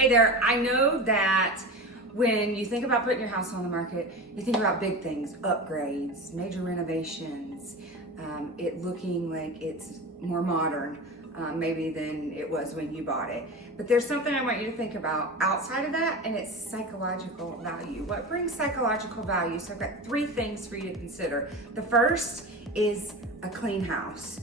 Hey there, I know that when you think about putting your house on the market, you think about big things, upgrades, major renovations, it looking like it's more modern maybe than it was when you bought it. But there's something I want you to think about outside of that, and it's psychological value. What brings psychological value? So I've got 3 things for you to consider. The first is a clean house.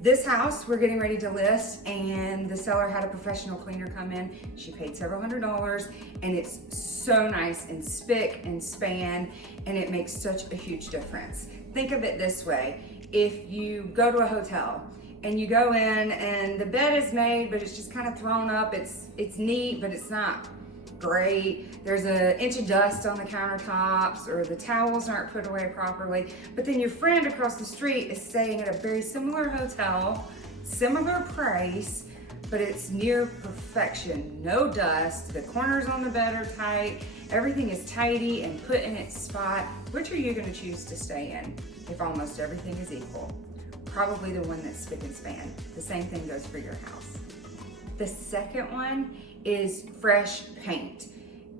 This house we're getting ready to list, and the seller had a professional cleaner come in. She paid several $100s, and it's so nice and spick and span, and it makes such a huge difference. Think of it this way. If you go to a hotel and you go in and the bed is made, but it's just kind of thrown up, it's neat, but it's not great. There's an inch of dust on the countertops, or the towels aren't put away properly. But then your friend across the street is staying at a very similar hotel, similar price, but it's near perfection. No dust, the corners on the bed are tight, everything is tidy and put in its spot. Which are you going to choose to stay in if almost everything is equal? Probably the one that's spick and span. The same thing goes for your house. The second one is fresh paint.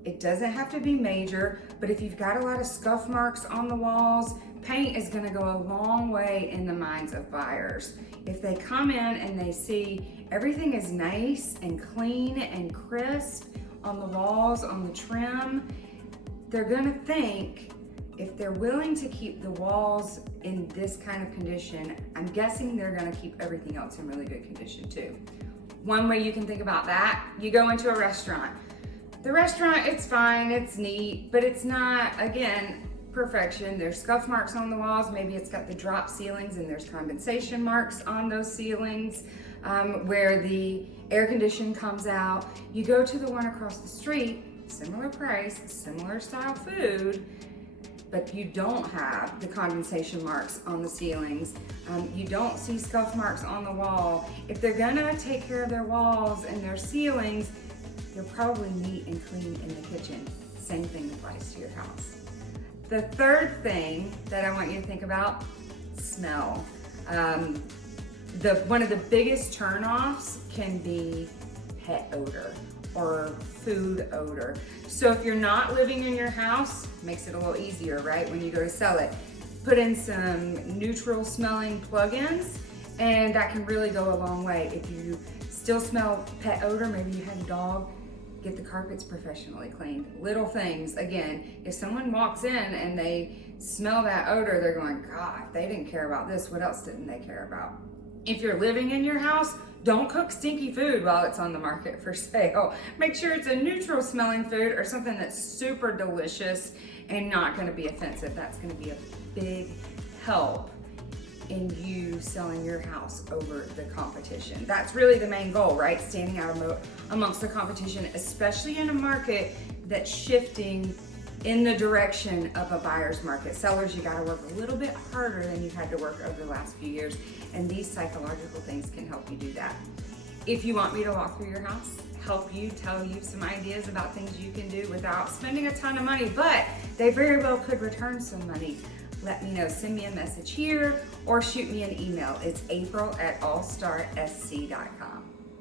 It doesn't have to be major, but if you've got a lot of scuff marks on the walls, paint is going to go a long way in the minds of buyers. If they come in and they see everything is nice and clean and crisp on the walls, on the trim, they're going to think, if they're willing to keep the walls in this kind of condition, I'm guessing they're going to keep everything else in really good condition too. One way you can think about that, you go into a restaurant. The restaurant, it's fine, it's neat, but it's not, again, perfection. There's scuff marks on the walls. Maybe it's got the drop ceilings and there's condensation marks on those ceilings where the air conditioning comes out. You go to the one across the street, similar price, similar style food, but you don't have the condensation marks on the ceilings. You don't see scuff marks on the wall. If they're gonna take care of their walls and their ceilings, they're probably neat and clean in the kitchen. Same thing applies to your house. The third thing that I want you to think about, smell. One of the biggest turnoffs can be pet odor or food odor. So if you're not living in your house, makes it a little easier, right? When you go to sell it, put in some neutral smelling plugins, and that can really go a long way. If you still smell pet odor, maybe you had a dog, get the carpets professionally cleaned. Little things, again, if someone walks in and they smell that odor, they're going, God, if they didn't care about this, what else didn't they care about? If you're living in your house, don't cook stinky food while it's on the market for sale. Make sure it's a neutral smelling food or something that's super delicious and not gonna be offensive. That's gonna be a big help in you selling your house over the competition. That's really the main goal, right? Standing out amongst the competition, especially in a market that's shifting in the direction of a buyer's market. Sellers, you gotta work a little bit harder than you've had to work over the last few years, and these psychological things can help you do that. If you want me to walk through your house, help you, tell you some ideas about things you can do without spending a ton of money, but they very well could return some money, let me know. Send me a message here or shoot me an email. It's april@allstarsc.com.